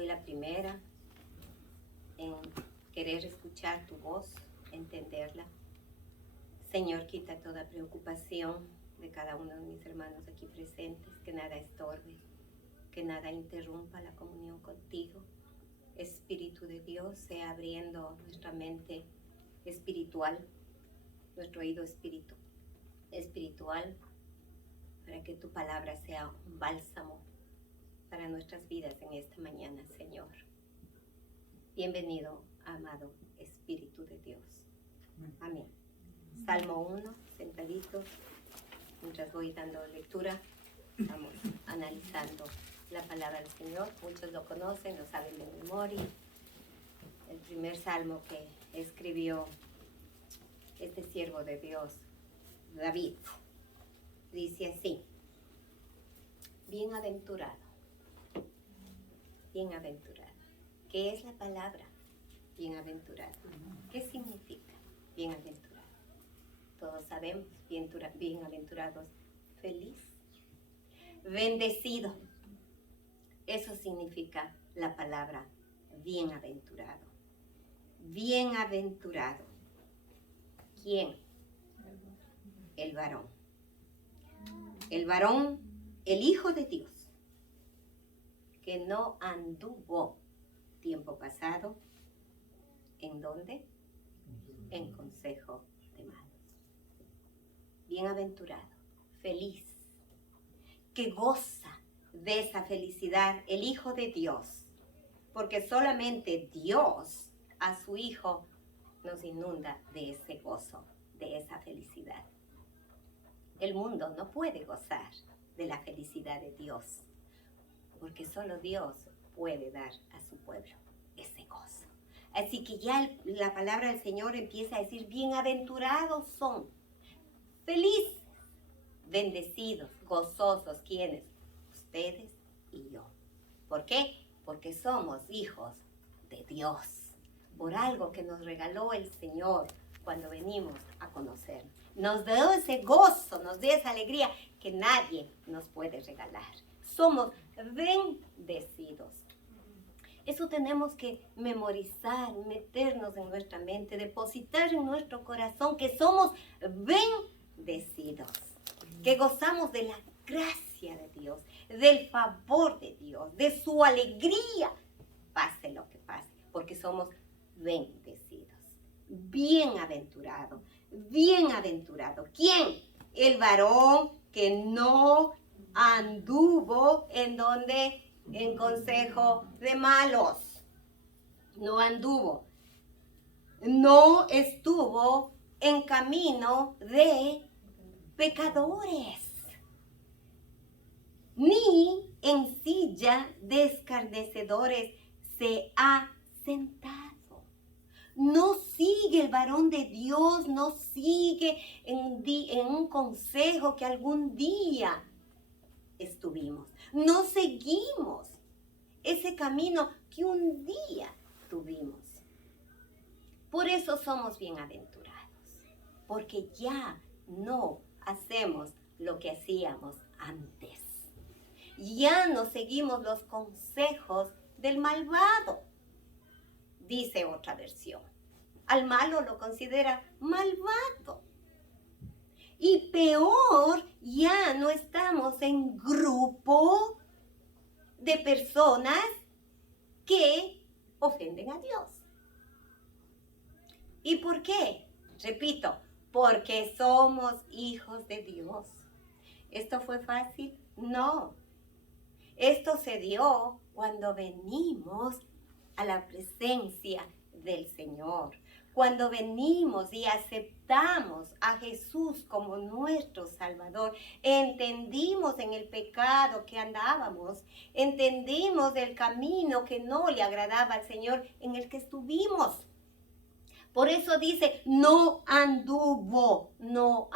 soy la primera en querer escuchar tu voz, entenderla. Señor, quita toda preocupación de cada uno de mis hermanos aquí presentes, que nada estorbe, que nada interrumpa la comunión contigo. Espíritu de Dios, sea abriendo nuestra mente espiritual, nuestro oído espiritual, para que tu palabra sea un bálsamo para nuestras vidas en esta mañana, Señor. Bienvenido, amado Espíritu de Dios. Amén. Salmo 1, sentaditos, mientras voy dando lectura, vamos analizando la palabra del Señor. Muchos lo conocen, lo saben de memoria. El primer salmo que escribió este siervo de Dios, David, dice así: bienaventurado, bienaventurado. ¿Qué es la palabra bienaventurado? ¿Qué significa bienaventurado? Todos sabemos, bienaventurados, feliz, bendecido. Eso significa la palabra bienaventurado. Bienaventurado. ¿Quién? El varón. El varón, el Hijo de Dios, que no anduvo tiempo pasado, ¿en dónde? En consejo de malos. Bienaventurado, feliz, que goza de esa felicidad el Hijo de Dios, porque solamente Dios a su Hijo nos inunda de ese gozo, de esa felicidad. El mundo no puede gozar de la felicidad de Dios, porque solo Dios puede dar a su pueblo ese gozo. Así que ya la palabra del Señor empieza a decir: bienaventurados son, felices, bendecidos, gozosos. ¿Quiénes? Ustedes y yo. ¿Por qué? Porque somos hijos de Dios, por algo que nos regaló el Señor cuando venimos a conocer. Nos dio ese gozo, nos dio esa alegría que nadie nos puede regalar. Somos bendecidos. Eso tenemos que memorizar, meternos en nuestra mente, depositar en nuestro corazón que somos bendecidos, que gozamos de la gracia de Dios, del favor de Dios, de su alegría, pase lo que pase, porque somos bendecidos. Bienaventurado, bienaventurado. ¿Quién? El varón que no anduvo en donde, en consejo de malos. No anduvo. No estuvo en camino de pecadores, ni en silla de escarnecedores se ha sentado. No sigue el varón de Dios, no sigue en un consejo que algún día estuvimos. No seguimos ese camino que un día tuvimos. Por eso somos bienaventurados, porque ya no hacemos lo que hacíamos antes. Ya no seguimos los consejos del malvado. Dice otra versión: al malo lo considera malvado. Y peor, ya no estamos en grupo de personas que ofenden a Dios. ¿Y por qué? Repito, porque somos hijos de Dios. ¿Esto fue fácil? No. Esto se dio cuando venimos a la presencia del Señor. Cuando venimos y aceptamos a Jesús como nuestro Salvador, entendimos en el pecado que andábamos, entendimos el camino que no le agradaba al Señor en el que estuvimos. Por eso dice: no anduvo, no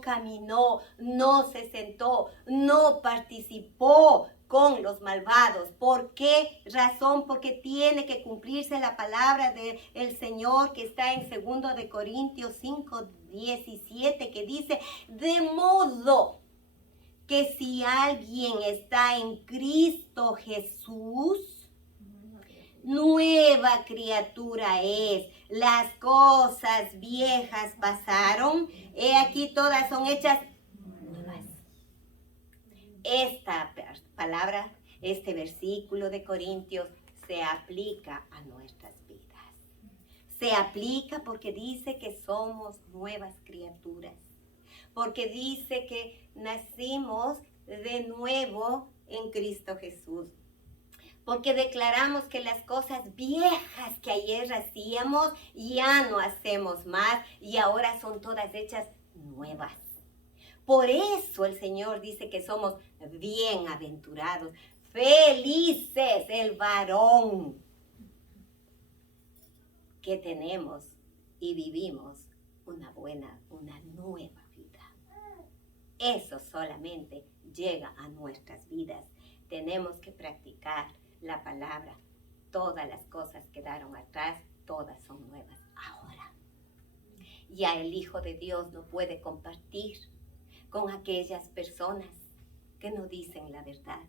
caminó, no se sentó, no participó con los malvados. ¿Por qué razón? Porque tiene que cumplirse la palabra del Señor que está en 2 de Corintios 5:17, que dice: de modo que si alguien está en Cristo Jesús, nueva criatura es. Las cosas viejas pasaron, he aquí todas son hechas nuevas. Esta palabra, este versículo de Corintios se aplica a nuestras vidas. Se aplica porque dice que somos nuevas criaturas. Porque dice que nacimos de nuevo en Cristo Jesús. Porque declaramos que las cosas viejas que ayer hacíamos ya no hacemos más y ahora son todas hechas nuevas. Por eso el Señor dice que somos bienaventurados, felices el varón que tenemos y vivimos una nueva vida. Eso solamente llega a nuestras vidas. Tenemos que practicar la palabra. Todas las cosas quedaron atrás, todas son nuevas ahora. Ya el Hijo de Dios no puede compartir con aquellas personas que no dicen la verdad.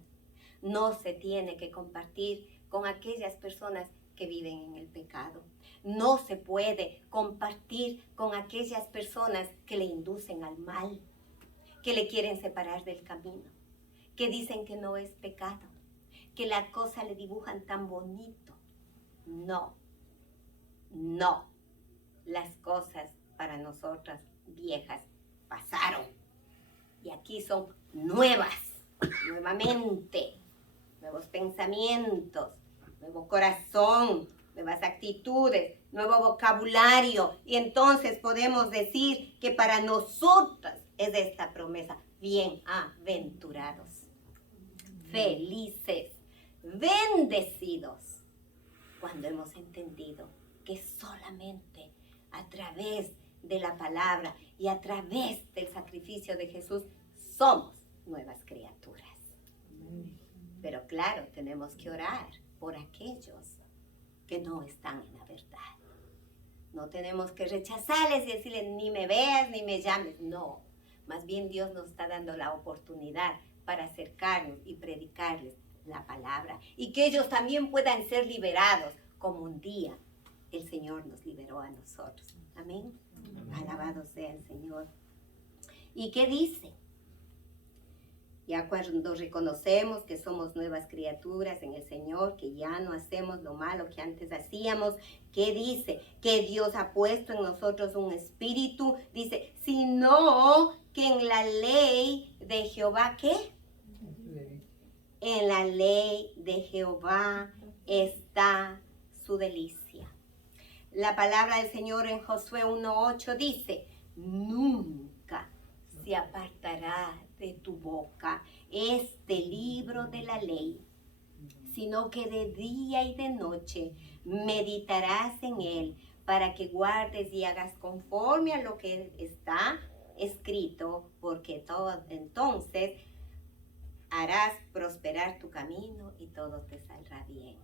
No se tiene que compartir con aquellas personas que viven en el pecado. No se puede compartir con aquellas personas que le inducen al mal, que le quieren separar del camino, que dicen que no es pecado, que la cosa le dibujan tan bonito. No, no. Las cosas para nosotras viejas pasaron y aquí son nuevas, nuevamente, nuevos pensamientos, nuevo corazón, nuevas actitudes, nuevo vocabulario. Y entonces podemos decir que para nosotras es esta promesa: bienaventurados, felices, bendecidos, cuando hemos entendido que solamente a través de la palabra y a través del sacrificio de Jesús somos nuevas criaturas. Pero claro, tenemos que orar por aquellos que no están en la verdad. No tenemos que rechazarles y decirles ni me veas ni me llames. No, más bien Dios nos está dando la oportunidad para acercarnos y predicarles la palabra y que ellos también puedan ser liberados como un día el Señor nos liberó a nosotros. Amén. Alabado sea el Señor. ¿Y qué dice? Ya cuando reconocemos que somos nuevas criaturas en el Señor, que ya no hacemos lo malo que antes hacíamos, ¿qué dice? Que Dios ha puesto en nosotros un espíritu, dice, sino que en la ley de Jehová, ¿qué? En la ley de Jehová está su delicia. La palabra del Señor en Josué 1:8 dice, nunca se apartará de tu boca este libro de la ley, sino que de día y de noche meditarás en él, para que guardes y hagas conforme a lo que está escrito, porque entonces harás prosperar tu camino y todo te saldrá bien.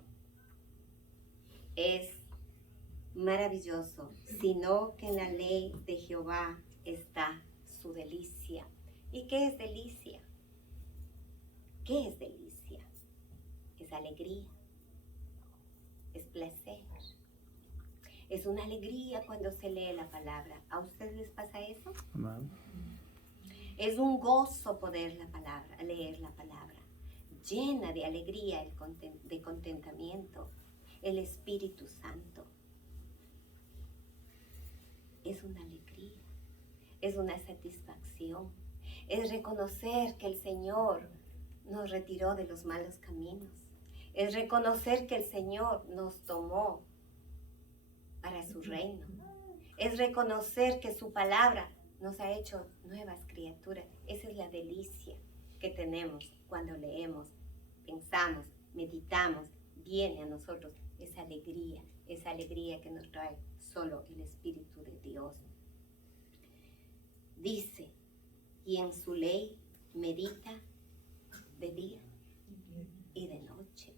Es maravilloso, sino que en la ley de Jehová está su delicia. ¿Y qué es delicia? ¿Qué es delicia? Es alegría, es placer. Es una alegría cuando se lee la palabra. ¿A ustedes les pasa eso? Amén. Es un gozo poder leer la palabra. Llena de alegría, de contentamiento, el Espíritu Santo. Es una alegría, es una satisfacción, es reconocer que el Señor nos retiró de los malos caminos, es reconocer que el Señor nos tomó para su reino, es reconocer que su palabra nos ha hecho nuevas criaturas. Esa es la delicia que tenemos cuando leemos, pensamos, meditamos, viene a nosotros esa alegría que nos trae solo el Espíritu de Dios. Dice, y en su ley medita de día y de noche.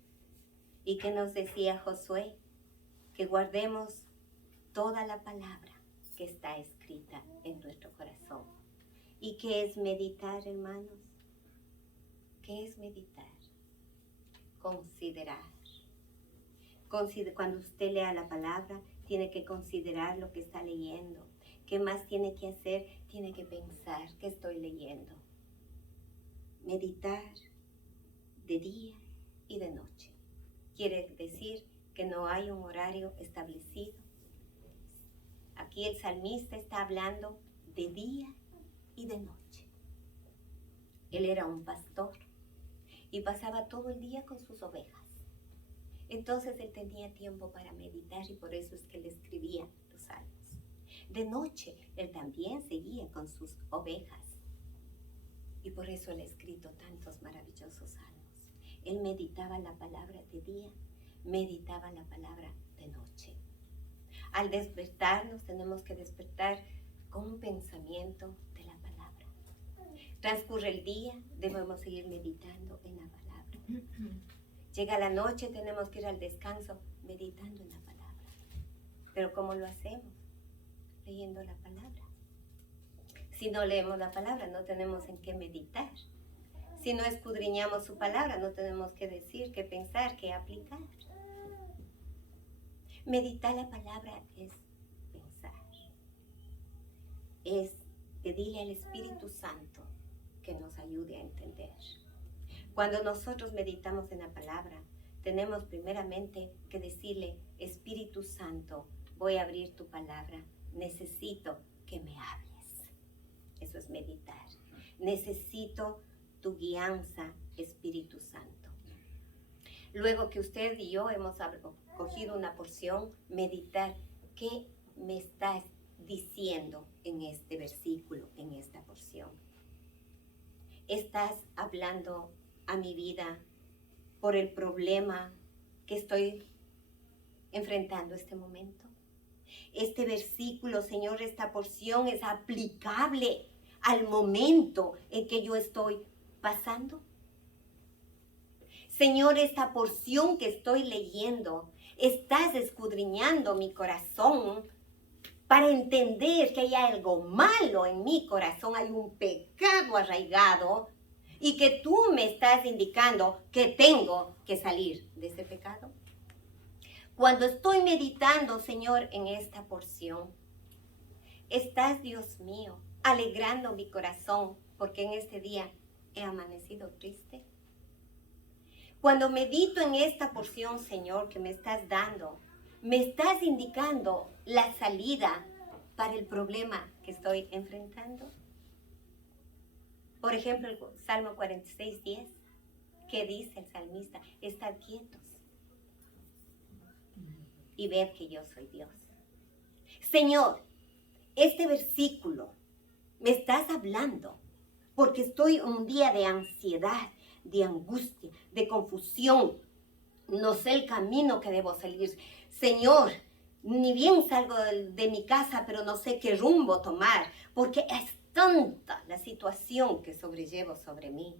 ¿Y qué nos decía Josué? Que guardemos toda la palabra que está escrita en nuestro corazón. ¿Y qué es meditar, hermanos? ¿Qué es meditar? Considerar. Cuando usted lea la palabra, tiene que considerar lo que está leyendo. ¿Qué más tiene que hacer? Tiene que pensar qué estoy leyendo. Meditar de día y de noche. Quiere decir que no hay un horario establecido. Aquí el salmista está hablando de día y de noche. Él era un pastor y pasaba todo el día con sus ovejas. Entonces él tenía tiempo para meditar y por eso es que él escribía los salmos. De noche él también seguía con sus ovejas y por eso él ha escrito tantos maravillosos salmos. Él meditaba la palabra de día, meditaba la palabra de noche. Al despertarnos tenemos que despertar con un pensamiento de la palabra. Transcurre el día, debemos seguir meditando en la palabra. Llega la noche, tenemos que ir al descanso meditando en la palabra. Pero ¿cómo lo hacemos? Leyendo la palabra. Si no leemos la palabra, no tenemos en qué meditar. Si no escudriñamos su palabra, no tenemos que decir, que pensar, que aplicar. Meditar la palabra es pensar. Es pedirle al Espíritu Santo que nos ayude a entender. Cuando nosotros meditamos en la palabra, tenemos primeramente que decirle, Espíritu Santo, voy a abrir tu palabra, necesito que me hables. Eso es meditar. Necesito tu guianza, Espíritu Santo. Luego que usted y yo hemos cogido una porción, meditar, ¿qué me estás diciendo en este versículo, en esta porción? ¿Estás hablando a mi vida por el problema que estoy enfrentando este momento? Este versículo, Señor, esta porción es aplicable al momento en que yo estoy pasando. Señor, esta porción que estoy leyendo, estás escudriñando mi corazón para entender que hay algo malo en mi corazón, hay un pecado arraigado y que tú me estás indicando que tengo que salir de ese pecado. Cuando estoy meditando, Señor, en esta porción, estás, Dios mío, alegrando mi corazón porque en este día he amanecido triste. Cuando medito en esta porción, Señor, que me estás dando, me estás indicando la salida para el problema que estoy enfrentando. Por ejemplo, el Salmo 46:10, que dice el salmista, estad quietos y ved que yo soy Dios. Señor, este versículo me estás hablando porque estoy un día de ansiedad, de angustia, de confusión. No sé el camino que debo salir. Señor, ni bien salgo de mi casa, pero no sé qué rumbo tomar, porque es tanta la situación que sobrellevo sobre mí.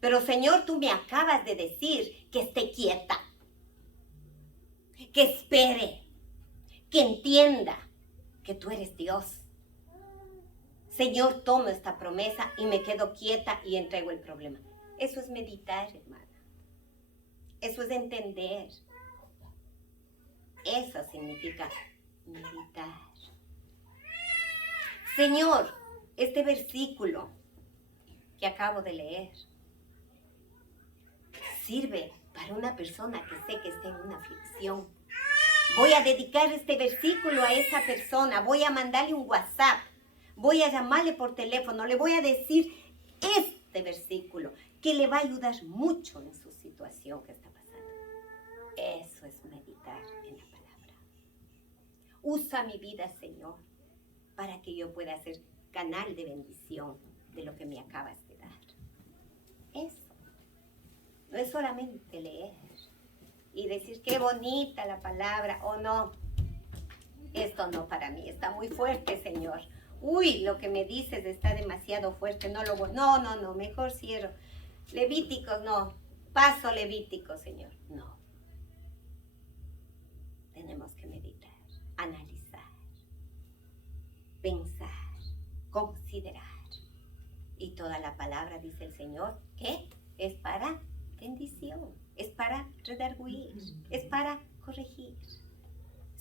Pero Señor, tú me acabas de decir que esté quieta, que espere, que entienda que tú eres Dios. Señor, tomo esta promesa y me quedo quieta y entrego el problema. Eso es meditar, hermana. Eso es entender. Eso significa meditar. Señor, este versículo que acabo de leer sirve para una persona que sé que está en una aflicción. Voy a dedicar este versículo a esa persona. Voy a mandarle un WhatsApp. Voy a llamarle por teléfono. Le voy a decir este versículo que le va a ayudar mucho en su situación que está pasando. Eso es meditar en la palabra. Usa mi vida, Señor, para que yo pueda ser canal de bendición de lo que me acabas de dar. Eso. No es solamente leer y decir qué bonita la palabra o no. Esto no para mí, está muy fuerte, Señor. Uy, lo que me dices está demasiado fuerte, no, mejor cierro. Levíticos, no. Paso Levítico, Señor. No. Tenemos que meditar, analizar, pensar, considerar. Y toda la palabra, dice el Señor, ¿qué? es para bendición, es para redarguir, es para corregir.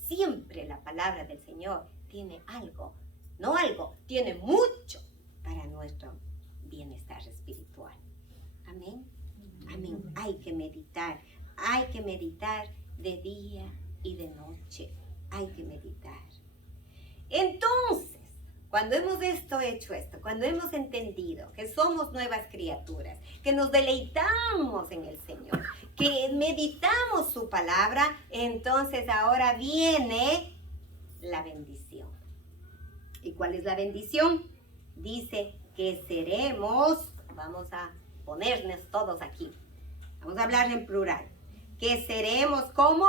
Siempre la palabra del Señor tiene algo, no algo, tiene mucho para nuestro bienestar espiritual. Amén. Amén. Hay que meditar de día y de noche. Hay que meditar. Entonces, cuando hemos hecho esto, cuando hemos entendido que somos nuevas criaturas, que nos deleitamos en el Señor, que meditamos su palabra, entonces ahora viene la bendición. ¿Y cuál es la bendición? Dice que seremos, vamos a ponernos todos aquí, vamos a hablar en plural, que seremos como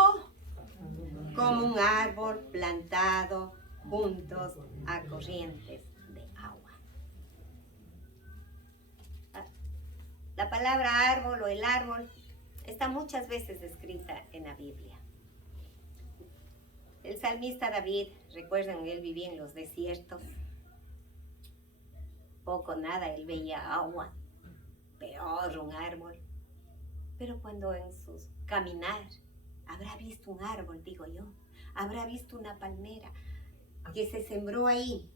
un árbol plantado juntos a corrientes de agua. La palabra árbol o el árbol está muchas veces escrita en la Biblia. El salmista David, recuerdan, él vivía en los desiertos. Poco nada, él veía agua, peor un árbol. Pero cuando en su caminar habrá visto un árbol, digo yo, habrá visto una palmera que se sembró ahí,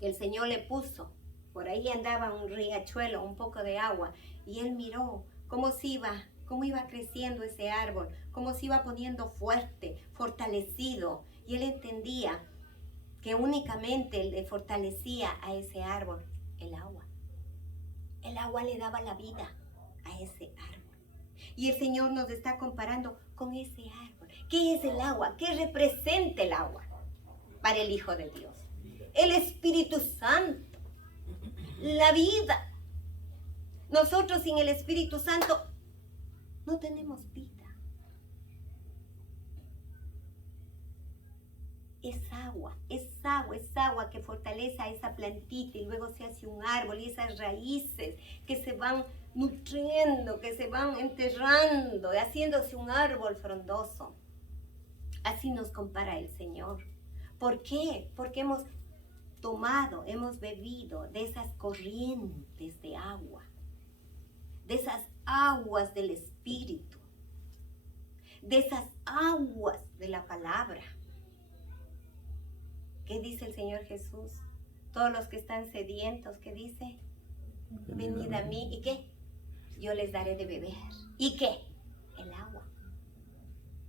que el Señor le puso. Por ahí andaba un riachuelo, un poco de agua, y él miró cómo iba creciendo ese árbol, cómo se iba poniendo fuerte, fortalecido. Y él entendía que únicamente le fortalecía a ese árbol el agua. El agua le daba la vida a ese árbol. Y el Señor nos está comparando con ese árbol. ¿Qué es el agua? ¿Qué representa el agua para el Hijo de Dios? El Espíritu Santo, la vida. Nosotros sin el Espíritu Santo no tenemos vida. Es agua que fortalece a esa plantita y luego se hace un árbol y esas raíces que se van nutriendo, que se van enterrando, haciéndose un árbol frondoso. Así nos compara el Señor. ¿Por qué? Porque hemos bebido de esas corrientes de agua, de esas aguas del Espíritu, de esas aguas de la palabra. ¿Qué dice el Señor Jesús? Todos los que están sedientos, ¿qué dice? Venid a mí, ¿y qué? Yo les daré de beber. ¿Y qué?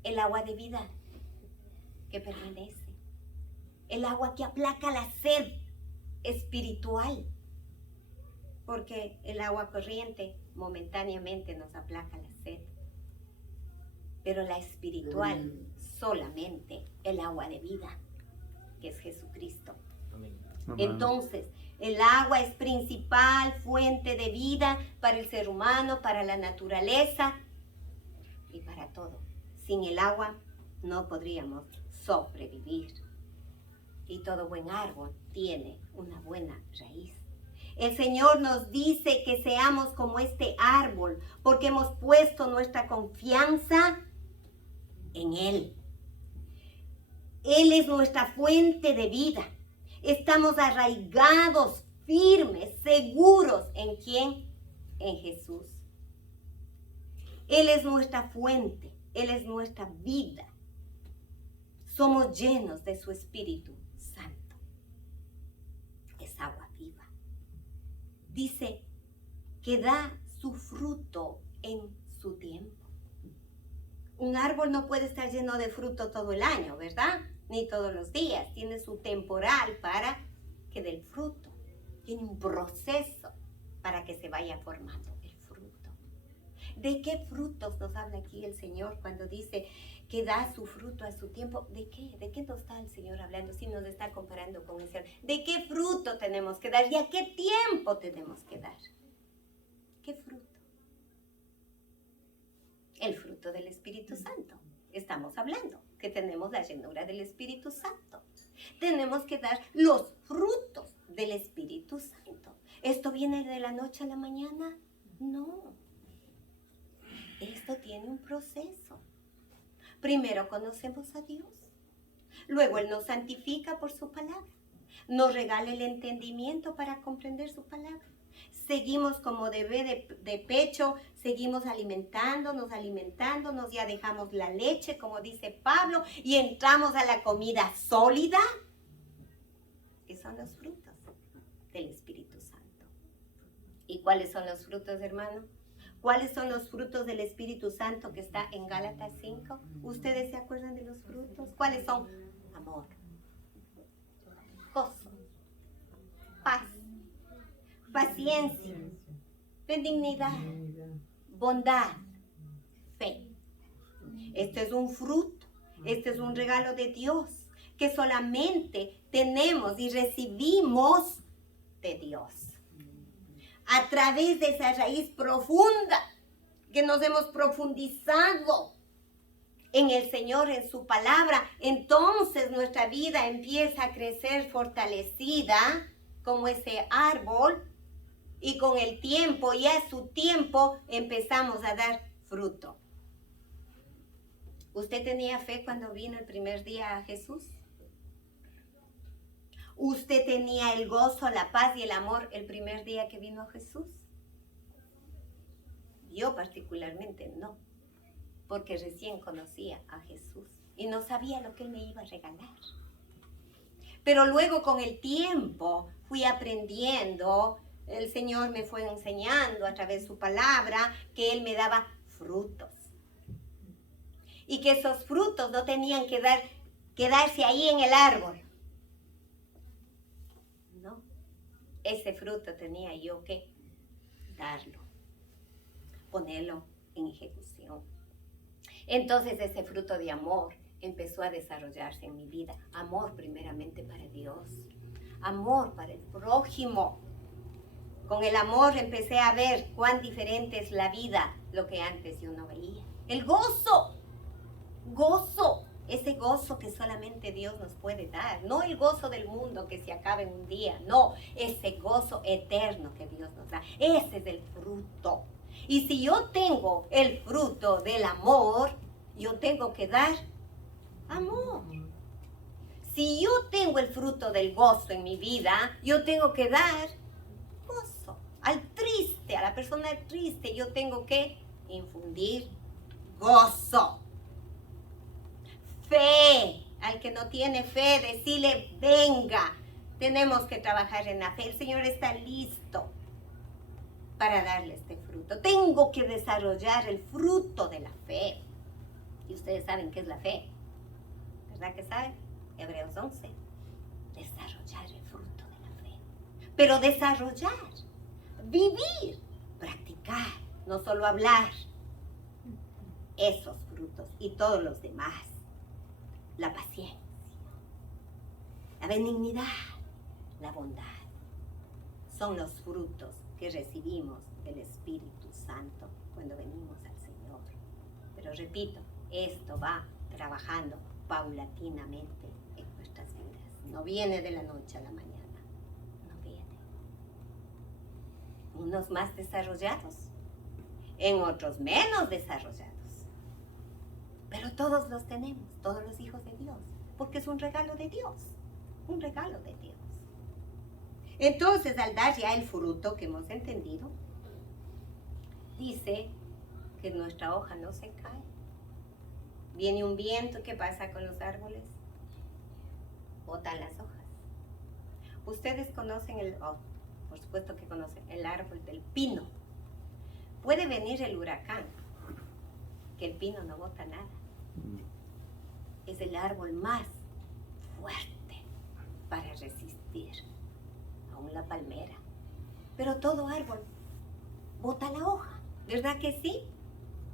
El agua de vida que permanece. El agua que aplaca la sed espiritual. Porque el agua corriente momentáneamente nos aplaca la sed. Pero la espiritual, solamente el agua de vida, que es Jesucristo. Amén. Entonces, el agua es principal fuente de vida para el ser humano, para la naturaleza y para todo. Sin el agua no podríamos sobrevivir. Y todo buen árbol tiene una buena raíz. El Señor nos dice que seamos como este árbol, porque hemos puesto nuestra confianza en Él. Él es nuestra fuente de vida. Estamos arraigados, firmes, seguros. ¿En quién? En Jesús. Él es nuestra fuente. Él es nuestra vida. Somos llenos de su Espíritu Santo. Es agua viva. Dice que da su fruto en su tiempo. Un árbol no puede estar lleno de fruto todo el año, ¿verdad? Ni todos los días. Tiene su temporal para que dé el fruto. Tiene un proceso para que se vaya formando el fruto. ¿De qué frutos nos habla aquí el Señor cuando dice que da su fruto a su tiempo? ¿De qué? ¿De qué nos está el Señor hablando? Si nos está comparando con el Señor. ¿De qué fruto tenemos que dar? ¿Y a qué tiempo tenemos que dar? ¿Qué fruto? El fruto del Espíritu Santo. Estamos hablando que tenemos la llenura del Espíritu Santo. Tenemos que dar los frutos del Espíritu Santo. ¿Esto viene de la noche a la mañana? No. Esto tiene un proceso. Primero conocemos a Dios. Luego Él nos santifica por su palabra. Nos regala el entendimiento para comprender su palabra. Seguimos como bebé de pecho, seguimos alimentándonos, ya dejamos la leche, como dice Pablo, y entramos a la comida sólida, que son los frutos del Espíritu Santo. ¿Y cuáles son los frutos, hermano? ¿Cuáles son los frutos del Espíritu Santo que está en Gálatas 5? ¿Ustedes se acuerdan de los frutos? ¿Cuáles son? Amor, gozo, paz, paciencia, benignidad, bondad, fe. Este es un fruto, este es un regalo de Dios que solamente tenemos y recibimos de Dios. A través de esa raíz profunda que nos hemos profundizado en el Señor, en su palabra, entonces nuestra vida empieza a crecer fortalecida como ese árbol, y con el tiempo y a su tiempo empezamos a dar fruto. ¿Usted tenía fe cuando vino el primer día a Jesús? ¿Usted tenía el gozo, la paz y el amor el primer día que vino a Jesús? Yo particularmente no, porque recién conocía a Jesús y no sabía lo que Él me iba a regalar. Pero luego con el tiempo fui aprendiendo, el Señor me fue enseñando a través de su palabra que Él me daba frutos. Y que esos frutos no tenían que quedarse ahí en el árbol. No, ese fruto tenía yo que darlo, ponerlo en ejecución. Entonces ese fruto de amor empezó a desarrollarse en mi vida. Amor primeramente para Dios, amor para el prójimo. Con el amor empecé a ver cuán diferente es la vida, lo que antes yo no veía. El gozo, ese gozo que solamente Dios nos puede dar. No el gozo del mundo que se acaba en un día, no, ese gozo eterno que Dios nos da. Ese es el fruto. Y si yo tengo el fruto del amor, yo tengo que dar amor. Si yo tengo el fruto del gozo en mi vida, yo tengo que dar gozo. Al triste, a la persona triste, yo tengo que infundir gozo. Fe, al que no tiene fe, decirle, venga, tenemos que trabajar en la fe. El Señor está listo para darle este fruto. Tengo que desarrollar el fruto de la fe. Y ustedes saben qué es la fe, ¿verdad que saben? Hebreos 11. Desarrollar el fruto de la fe. Pero desarrollar, vivir, practicar, no solo hablar. Esos frutos y todos los demás. La paciencia, la benignidad, la bondad. Son los frutos que recibimos del Espíritu Santo cuando venimos al Señor. Pero repito, esto va trabajando paulatinamente en nuestras vidas. No viene de la noche a la mañana. No viene. Unos más desarrollados, en otros menos desarrollados. Pero todos los tenemos, todos los hijos de Dios, porque es un regalo de Dios, un regalo de Dios. Entonces, al dar ya el fruto que hemos entendido, dice que nuestra hoja no se cae. Viene un viento, ¿qué pasa con los árboles? Botan las hojas. Ustedes conocen por supuesto que conocen el árbol del pino. Puede venir el huracán, que el pino no bota nada. Es el árbol más fuerte para resistir, aún la palmera. Pero todo árbol bota la hoja, ¿verdad que sí?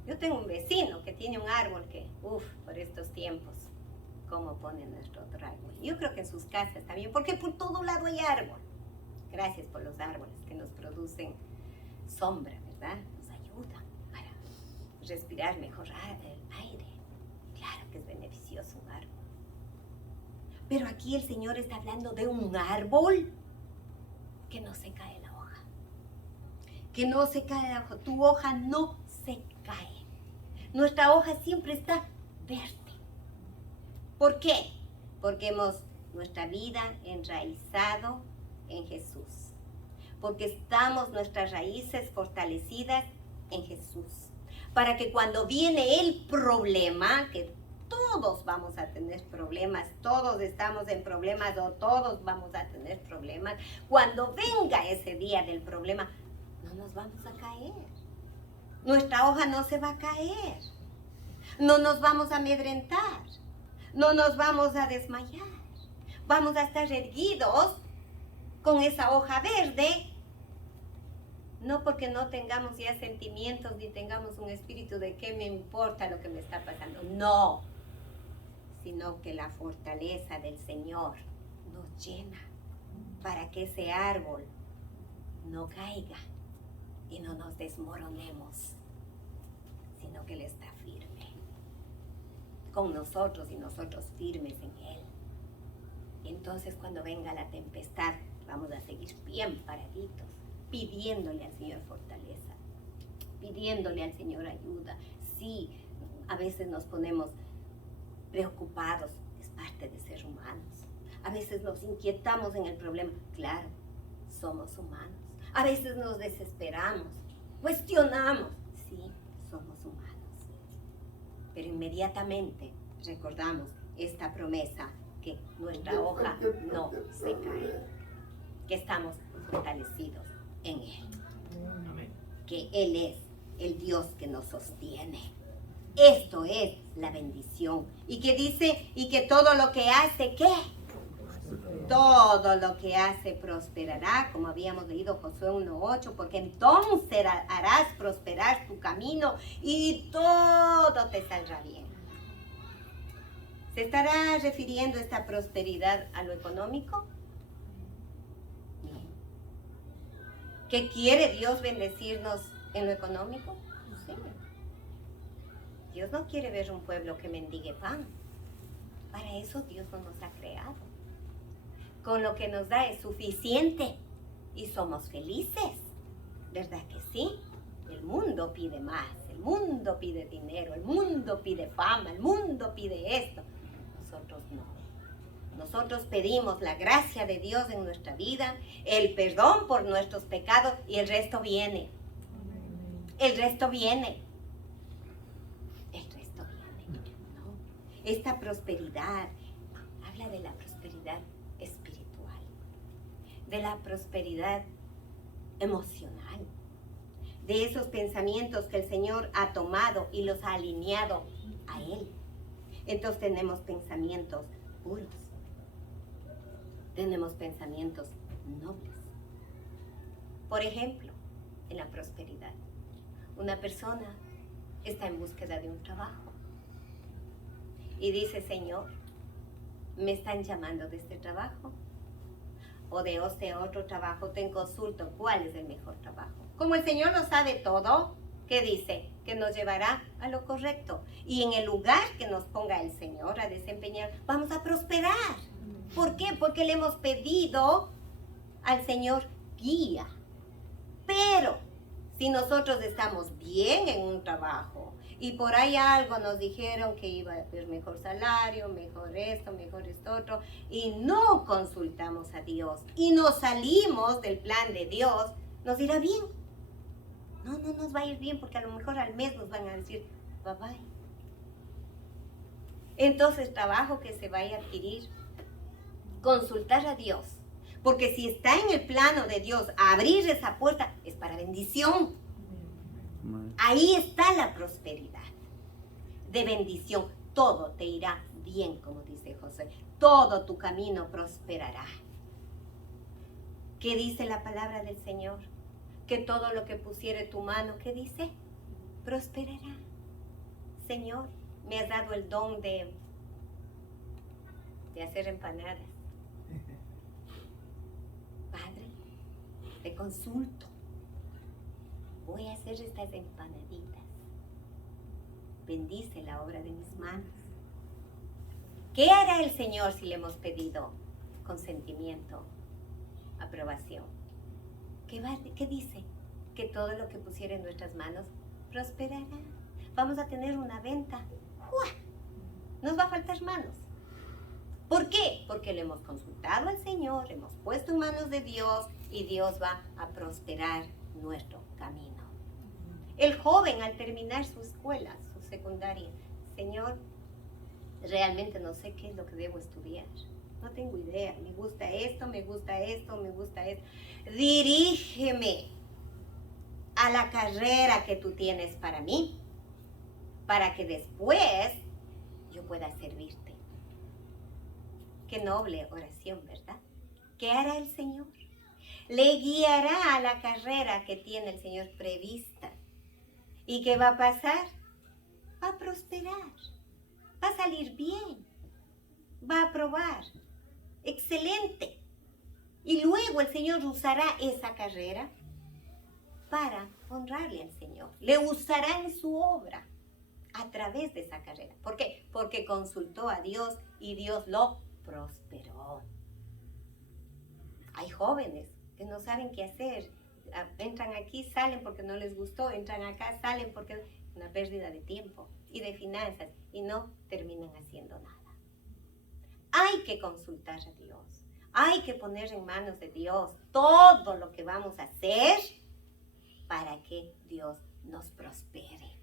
Yo tengo un vecino que tiene un árbol que, por estos tiempos, cómo pone nuestro otro árbol. Yo creo que en sus casas también, porque por todo lado hay árbol. Gracias por los árboles que nos producen sombra, ¿verdad? Nos ayudan para respirar mejor el aire. Claro que es beneficioso un árbol. Pero aquí el Señor está hablando de un árbol que no se cae la hoja. Que no se cae la hoja. Tu hoja no se cae. Nuestra hoja siempre está verde. ¿Por qué? Porque hemos nuestra vida enraizado en Jesús. porque estamos nuestras raíces fortalecidas en Jesús. Para que cuando viene el problema, que todos vamos a tener problemas, todos estamos en problemas o todos vamos a tener problemas, cuando venga ese día del problema, no nos vamos a caer. Nuestra hoja no se va a caer. No nos vamos a amedrentar. No nos vamos a desmayar. Vamos a estar erguidos con esa hoja verde. No porque no tengamos ya sentimientos ni tengamos un espíritu de qué me importa lo que me está pasando. No. Sino que la fortaleza del Señor nos llena para que ese árbol no caiga y no nos desmoronemos, sino que Él está firme con nosotros y nosotros firmes en Él. Y entonces cuando venga la tempestad, vamos a seguir bien paraditos, pidiéndole al Señor fortaleza, pidiéndole al Señor ayuda. Sí, a veces nos ponemos preocupados, es parte de ser humanos. A veces nos inquietamos en el problema, claro, somos humanos. A veces nos desesperamos, cuestionamos, sí, somos humanos. Pero inmediatamente recordamos esta promesa que nuestra hoja no se cae, que estamos fortalecidos en Él, que Él es el Dios que nos sostiene. Esto es la bendición. Y que dice, y que todo lo que hace, ¿qué? Todo lo que hace prosperará, como habíamos leído Josué 1:8, porque entonces harás prosperar tu camino y todo te saldrá bien. ¿Se estará refiriendo esta prosperidad a lo económico? No. ¿Qué quiere Dios bendecirnos en lo económico? Sí. Dios no quiere ver un pueblo que mendigue pan. Para eso Dios no nos ha creado. Con lo que nos da es suficiente y somos felices. ¿Verdad que sí? El mundo pide más, el mundo pide dinero, el mundo pide fama, el mundo pide esto. Nosotros no. Nosotros pedimos la gracia de Dios en nuestra vida, el perdón por nuestros pecados y el resto viene. El resto viene. El resto viene. ¿No? Esta prosperidad, habla de la prosperidad espiritual, de la prosperidad emocional, de esos pensamientos que el Señor ha tomado y los ha alineado a Él. Entonces tenemos pensamientos puros, tenemos pensamientos nobles. Por ejemplo, en la prosperidad, una persona está en búsqueda de un trabajo y dice, Señor, me están llamando de este trabajo o de este otro trabajo, te consulto cuál es el mejor trabajo. Como el Señor lo sabe todo, ¿qué dice? Que nos llevará a lo correcto. Y en el lugar que nos ponga el Señor a desempeñar, vamos a prosperar. ¿Por qué? Porque le hemos pedido al Señor guía. Pero si nosotros estamos bien en un trabajo y por ahí algo nos dijeron que iba a haber mejor salario, mejor esto otro, y no consultamos a Dios y nos salimos del plan de Dios, nos irá bien. No nos va a ir bien porque a lo mejor al mes nos van a decir bye bye. Entonces, trabajo que se vaya a adquirir, consultar a Dios. Porque si está en el plano de Dios, abrir esa puerta es para bendición. Ahí está la prosperidad de bendición. Todo te irá bien, como dice José. Todo tu camino prosperará. ¿Qué dice la palabra del Señor? Que todo lo que pusiere tu mano, ¿qué dice? Prosperará. Señor, me has dado el don de hacer empanadas. Padre, te consulto. Voy a hacer estas empanaditas. Bendice la obra de mis manos. ¿Qué hará el Señor si le hemos pedido consentimiento, aprobación? ¿Qué dice? Que todo lo que pusiera en nuestras manos prosperará. Vamos a tener una venta. ¡Uah! Nos va a faltar manos. ¿Por qué? Porque le hemos consultado al Señor, hemos puesto en manos de Dios y Dios va a prosperar nuestro camino. El joven al terminar su escuela, su secundaria, Señor, realmente no sé qué es lo que debo estudiar. No tengo idea. Me gusta esto, me gusta esto, me gusta esto. Dirígeme a la carrera que tú tienes para mí, para que después yo pueda servirte. Qué noble oración, ¿verdad? ¿Qué hará el Señor? Le guiará a la carrera que tiene el Señor prevista. ¿Y qué va a pasar? Va a prosperar, va a salir bien, va a aprobar. Excelente. Y luego el Señor usará esa carrera para honrarle al Señor. Le usará en su obra a través de esa carrera. ¿Por qué? Porque consultó a Dios y Dios lo prosperó. Hay jóvenes que no saben qué hacer. Entran aquí, salen porque no les gustó. Entran acá, salen porque es una pérdida de tiempo y de finanzas y no terminan haciendo nada. Hay que consultar a Dios. Hay que poner en manos de Dios todo lo que vamos a hacer para que Dios nos prospere.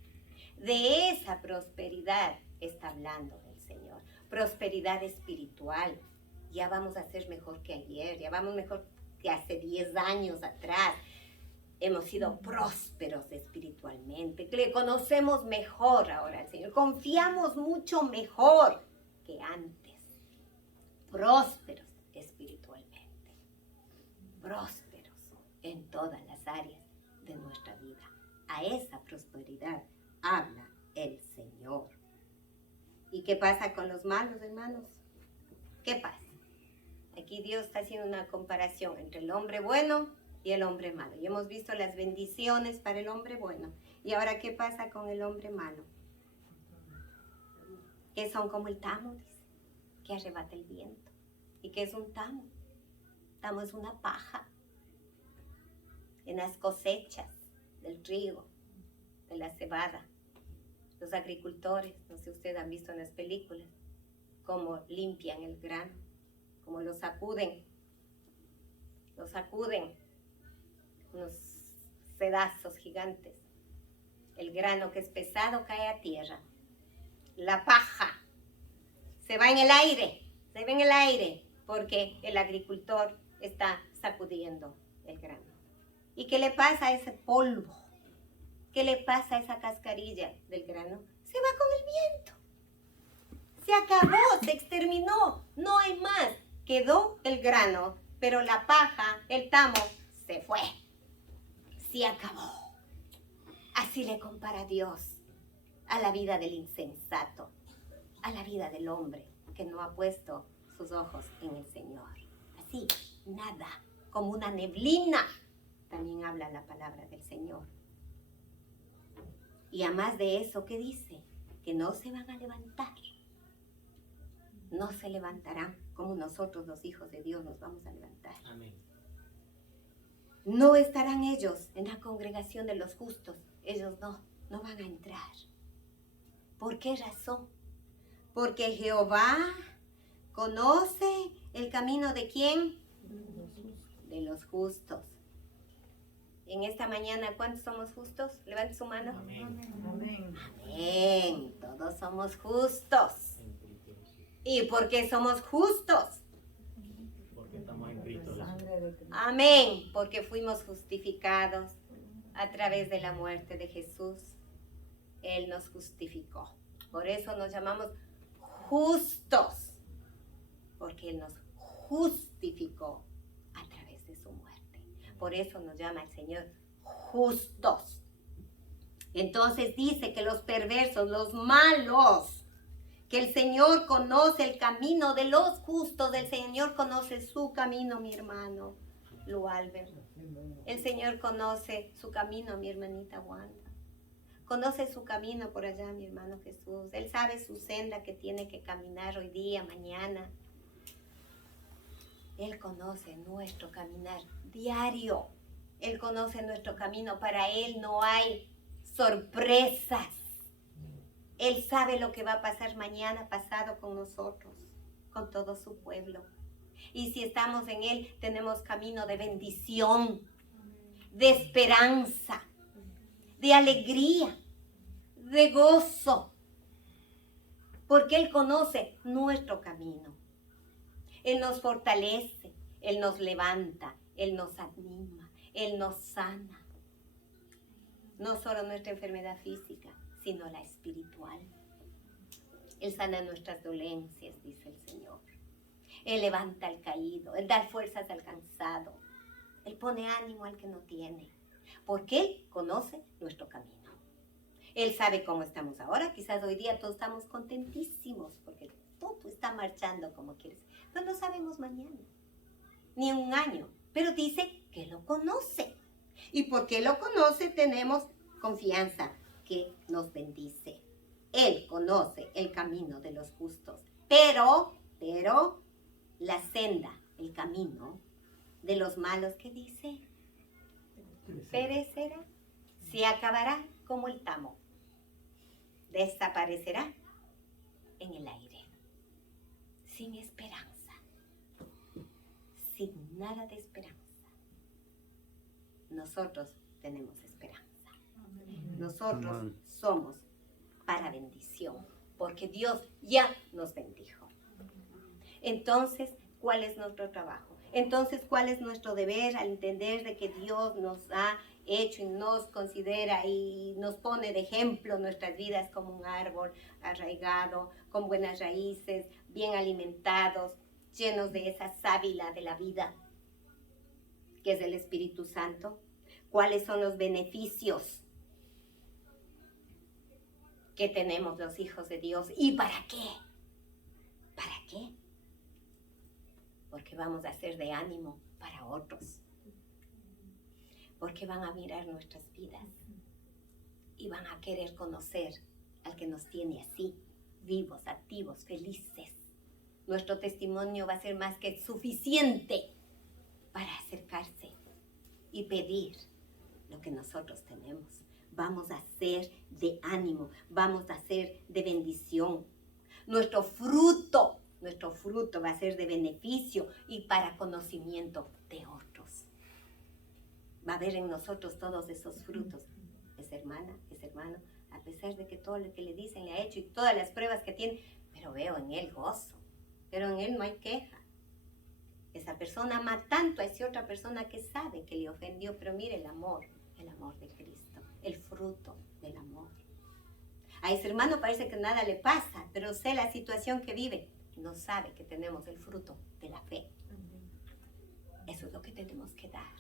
De esa prosperidad está hablando el Señor. Prosperidad espiritual. Ya vamos a ser mejor que ayer. Ya vamos mejor que hace 10 años atrás. Hemos sido prósperos espiritualmente. Le conocemos mejor ahora al Señor. Confiamos mucho mejor que antes. Prósperos espiritualmente. Prósperos en todas las áreas de nuestra vida. A esa prosperidad habla el Señor. ¿Y qué pasa con los malos, hermanos? ¿Qué pasa? Aquí Dios está haciendo una comparación entre el hombre bueno y el hombre malo. Y hemos visto las bendiciones para el hombre bueno. ¿Y ahora qué pasa con el hombre malo? Que son como el tamo, dice, que arrebata el viento. ¿Y qué es un tamo? Tamo es una paja en las cosechas del trigo, de la cebada. Los agricultores, no sé si ustedes han visto en las películas, cómo limpian el grano, cómo lo sacuden, unos pedazos gigantes. El grano que es pesado cae a tierra. La paja se va en el aire, porque el agricultor está sacudiendo el grano. ¿Y qué le pasa a ese polvo? ¿Qué le pasa a esa cascarilla del grano? Se va con el viento. Se acabó, se exterminó, no hay más. Quedó el grano, pero la paja, el tamo, se fue. Se acabó. Así le compara Dios a la vida del insensato, a la vida del hombre que no ha puesto sus ojos en el Señor. Así, nada, como una neblina, también habla la palabra del Señor. Y además de eso, ¿qué dice? Que no se van a levantar. No se levantarán como nosotros los hijos de Dios nos vamos a levantar. Amén. No estarán ellos en la congregación de los justos. Ellos no van a entrar. ¿Por qué razón? Porque Jehová conoce el camino de ¿quién? De los justos. En esta mañana, ¿cuántos somos justos? Levanten su mano. Amén. Amén. Amén. Todos somos justos. ¿Y por qué somos justos? Porque estamos en Cristo Jesús. Sangre de Cristo. Amén. Porque fuimos justificados a través de la muerte de Jesús. Él nos justificó. Por eso nos llamamos justos. Porque Él nos justificó a través de su muerte. Por eso nos llama el Señor justos. Entonces dice que los perversos, los malos, que el Señor conoce el camino de los justos, el Señor conoce su camino, mi hermano Lu Albert. El Señor conoce su camino, mi hermanita Wanda. Conoce su camino por allá, mi hermano Jesús. Él sabe su senda que tiene que caminar hoy día, mañana. Él conoce nuestro caminar diario. Él conoce nuestro camino. Para Él no hay sorpresas. Él sabe lo que va a pasar mañana, pasado con nosotros, con todo su pueblo. Y si estamos en Él, tenemos camino de bendición, de esperanza, de alegría, de gozo. Porque Él conoce nuestro camino. Él nos fortalece, Él nos levanta, Él nos anima, Él nos sana. No solo nuestra enfermedad física, sino la espiritual. Él sana nuestras dolencias, dice el Señor. Él levanta al caído, Él da fuerzas al cansado. Él pone ánimo al que no tiene, porque Él conoce nuestro camino. Él sabe cómo estamos ahora. Quizás hoy día todos estamos contentísimos, porque todo está marchando como quieres. Pero no sabemos mañana, ni en un año. Pero dice que lo conoce. Y porque lo conoce, tenemos confianza que nos bendice. Él conoce el camino de los justos. Pero la senda, el camino de los malos, ¿qué dice? Perecerá, se acabará como el tamo, desaparecerá en el aire, sin esperanza, sin nada de esperanza. Nosotros tenemos esperanza. Nosotros somos para bendición, porque Dios ya nos bendijo. Entonces, ¿cuál es nuestro trabajo? Entonces, ¿cuál es nuestro deber al entender de que Dios nos ha hecho y nos considera y nos pone de ejemplo nuestras vidas como un árbol arraigado, con buenas raíces, bien alimentados, llenos de esa sábila de la vida, que es el Espíritu Santo? ¿Cuáles son los beneficios que tenemos los hijos de Dios? ¿Y para qué? ¿Para qué? Porque vamos a ser de ánimo para otros. Porque van a mirar nuestras vidas y van a querer conocer al que nos tiene así, vivos, activos, felices. Nuestro testimonio va a ser más que suficiente para acercarse y pedir lo que nosotros tenemos. Vamos a ser de ánimo, vamos a ser de bendición. Nuestro fruto va a ser de beneficio y para conocimiento de otros. Va a haber en nosotros todos esos frutos. Esa hermana, ese hermano, a pesar de que todo lo que le dicen le ha hecho y todas las pruebas que tiene, pero veo en él gozo, pero en él no hay queja. Esa persona ama tanto a esa otra persona que sabe que le ofendió, pero mire el amor de Cristo, el fruto del amor. A ese hermano parece que nada le pasa, pero sé la situación que vive. No sabe que tenemos el fruto de la fe. Eso es lo que tenemos que dar.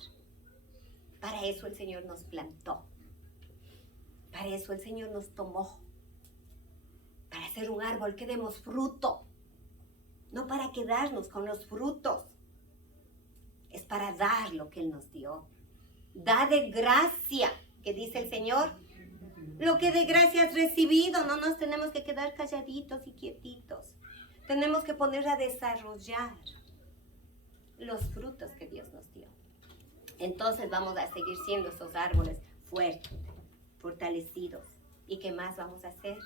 Para eso el Señor nos plantó. Para eso el Señor nos tomó. Para ser un árbol que demos fruto. No para quedarnos con los frutos. Es para dar lo que Él nos dio. Da de gracia, que dice el Señor. Lo que de gracia has recibido. No nos tenemos que quedar calladitos y quietitos. Tenemos que poner a desarrollar los frutos que Dios nos dio. Entonces vamos a seguir siendo esos árboles fuertes, fortalecidos. ¿Y qué más vamos a hacer?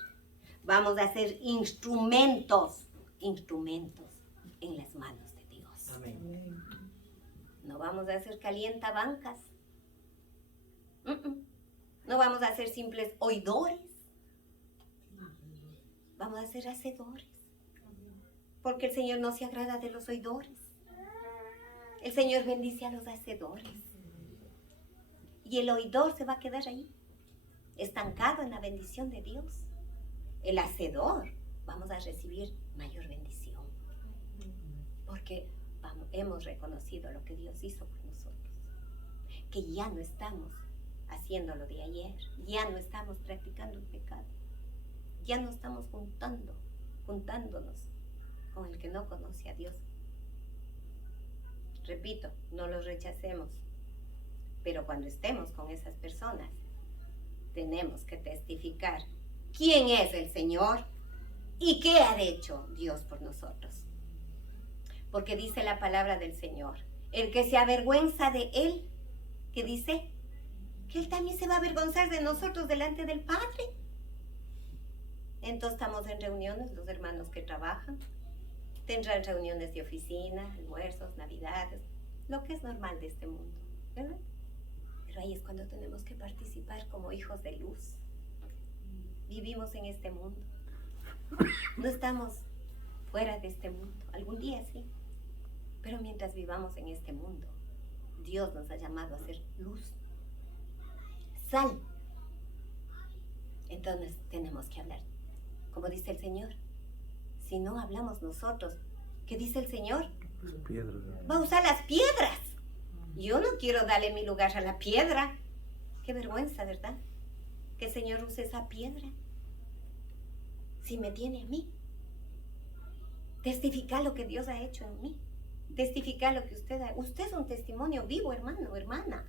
Vamos a ser instrumentos en las manos de Dios. Amén. No vamos a ser calientabancas. No vamos a ser simples oidores. Vamos a ser hacedores. Porque el Señor no se agrada de los oidores. El Señor bendice a los hacedores. Y el oidor se va a quedar ahí, estancado en la bendición de Dios. El hacedor, vamos a recibir mayor bendición. Porque hemos reconocido lo que Dios hizo por nosotros. Que ya no estamos haciendo lo de ayer. Ya no estamos practicando el pecado. Ya no estamos juntándonos con el que no conoce a Dios. Repito, no los rechacemos, pero cuando estemos con esas personas, tenemos que testificar quién es el Señor y qué ha hecho Dios por nosotros. Porque dice la palabra del Señor, el que se avergüenza de Él, ¿qué dice? Que Él también se va a avergonzar de nosotros delante del Padre. Entonces estamos en reuniones, los hermanos que trabajan, Tendrán reuniones de oficina, almuerzos, navidades, lo que es normal de este mundo, ¿verdad? Pero ahí es cuando tenemos que participar como hijos de luz. Vivimos en este mundo. No estamos fuera de este mundo. Algún día sí. Pero mientras vivamos en este mundo, Dios nos ha llamado a ser luz, sal. Entonces tenemos que hablar. Como dice el Señor, si no hablamos nosotros, ¿qué dice el Señor? Las piedras. Va a usar las piedras. Yo no quiero darle mi lugar a la piedra. Qué vergüenza, ¿verdad? Que el Señor use esa piedra. Si me tiene a mí. Testificar lo que Dios ha hecho en mí. Testificar lo que usted ha... Usted es un testimonio vivo, hermano, hermana.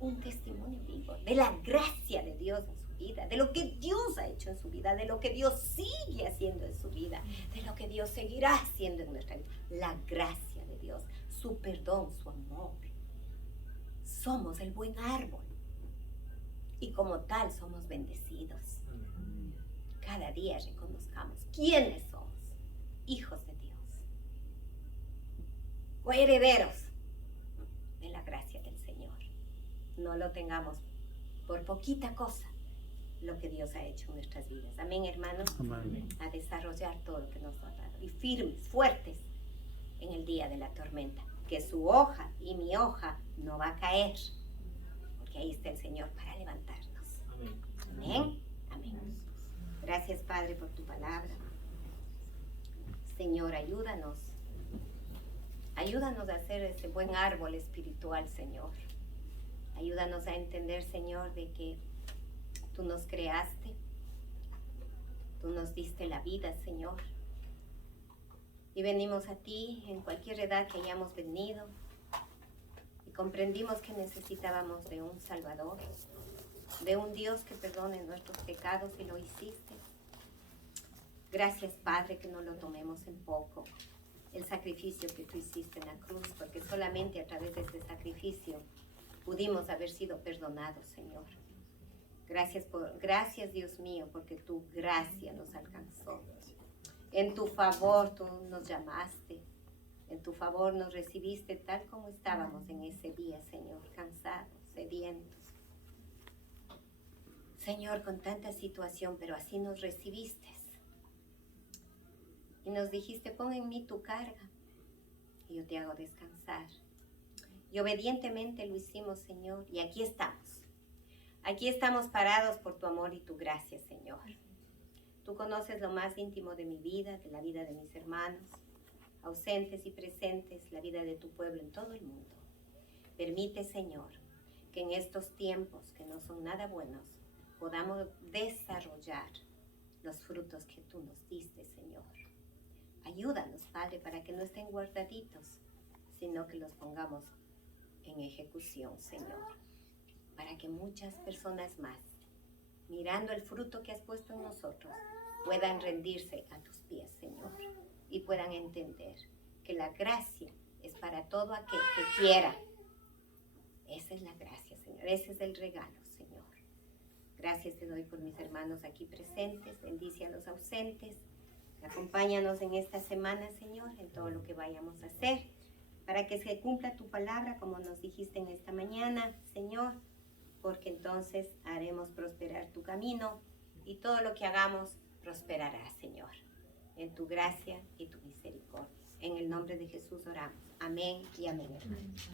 Un testimonio vivo de la gracia de Dios en su vida, de lo que Dios ha hecho en su vida, de lo que Dios sigue haciendo en su vida, de lo que Dios seguirá haciendo en nuestra vida. La gracia de Dios, su perdón, su amor. Somos el buen árbol y como tal somos bendecidos. Cada día reconozcamos quiénes somos, hijos de Dios, coherederos de la gracia del Señor. No lo tengamos por poquita cosa lo que Dios ha hecho en nuestras vidas. Amén, hermanos. Amén. A desarrollar todo lo que nos ha dado. Y firmes, fuertes en el día de la tormenta. Que su hoja y mi hoja no va a caer. Porque ahí está el Señor para levantarnos. Amén. Amén. Amén. Gracias, Padre, por tu palabra. Señor, ayúdanos. Ayúdanos a ser ese buen árbol espiritual, Señor. Ayúdanos a entender, Señor, de que tú nos creaste. Tú nos diste la vida, Señor. Y venimos a ti en cualquier edad que hayamos venido. Y comprendimos que necesitábamos de un Salvador. De un Dios que perdone nuestros pecados y lo hiciste. Gracias, Padre, que no lo tomemos en poco. El sacrificio que tú hiciste en la cruz, porque solamente a través de ese sacrificio pudimos haber sido perdonados, Señor. Gracias, Dios mío, porque tu gracia nos alcanzó. En tu favor tú nos llamaste. En tu favor nos recibiste tal como estábamos en ese día, Señor, cansados, sedientos. Señor, con tanta situación, pero así nos recibiste. Y nos dijiste, pon en mí tu carga y yo te hago descansar. Y obedientemente lo hicimos, Señor, y aquí estamos. Aquí estamos parados por tu amor y tu gracia, Señor. Tú conoces lo más íntimo de mi vida, de la vida de mis hermanos, ausentes y presentes, la vida de tu pueblo en todo el mundo. Permite, Señor, que en estos tiempos que no son nada buenos, podamos desarrollar los frutos que tú nos diste, Señor. Ayúdanos, Padre, para que no estén guardaditos, sino que los pongamos en ejecución, Señor. Para que muchas personas más, mirando el fruto que has puesto en nosotros, puedan rendirse a tus pies, Señor. Y puedan entender que la gracia es para todo aquel que quiera. Esa es la gracia, Señor. Ese es el regalo, Señor. Gracias te doy por mis hermanos aquí presentes. Bendice a los ausentes. Acompáñanos en esta semana, Señor, en todo lo que vayamos a hacer, para que se cumpla tu palabra como nos dijiste en esta mañana, Señor, porque entonces haremos prosperar tu camino y todo lo que hagamos prosperará, Señor, en tu gracia y tu misericordia. En el nombre de Jesús oramos. Amén y amén, hermanos.